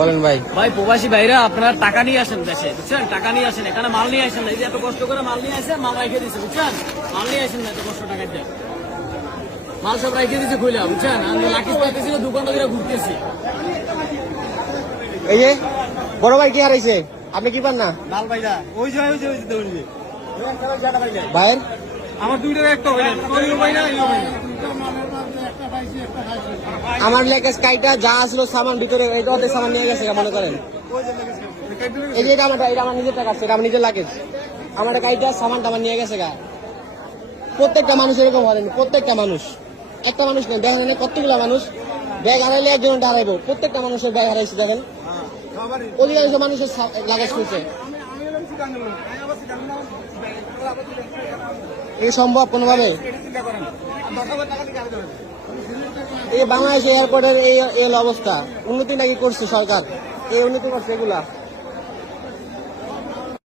বলেন ভাই। ভাই প্রবাসী ভাইরা আপনারা টাকা নিয়ে আসেন দেশে, বুঝছেন? টাকা নিয়ে আসেন, এখানে মাল নিয়ে আসেন না। এই যে এত কষ্ট করে মাল নিয়ে আসে, মাল রেখে দিচ্ছে, বুঝছেন? মাল নিয়ে আসেন না এত কষ্ট টাকা দিয়ে, মাল সব রেখে দিচ্ছে খুলে, বুঝছেন? আমি লাকি পাইতেছিল 2 ঘন্টা ধরে ঘুরতেছি। এই যে বড় ভাই কি হারাইছে, আপনি কি পান না লাল ভাইরা ওই যে ভাইয়ের? আমার দুইটার একটা ভাই না, আমার লেগেজ কাইটা যা আসলো সামান ভিতরে এটা ওদের সামান নিয়ে গেছে মনে করেন। এই যে এটা আমার নিজের টাকা, এটা আমার নিজের লাগেজ। আমার কাইটা সামান টামান নিয়ে গেছে গা। প্রত্যেকটা মানুষ এরকম হলেন, প্রত্যেকটা মানুষ, একটা মানুষ নেই, দেখেন না কতগুলো মানুষ ব্যাগ হারাইলে একজন হারাইবো। প্রত্যেকটা মানুষের ব্যাগ হারাইছে, দেখেন অধিকাংশ মানুষের লাগেজ খুলছে। এই সম্ভব কোনোভাবে? এই বাংলাদেশ এয়ারপোর্টের এই অবস্থা। উন্নতি নাকি করছে সরকার, এই উন্নতি করছে এগুলা।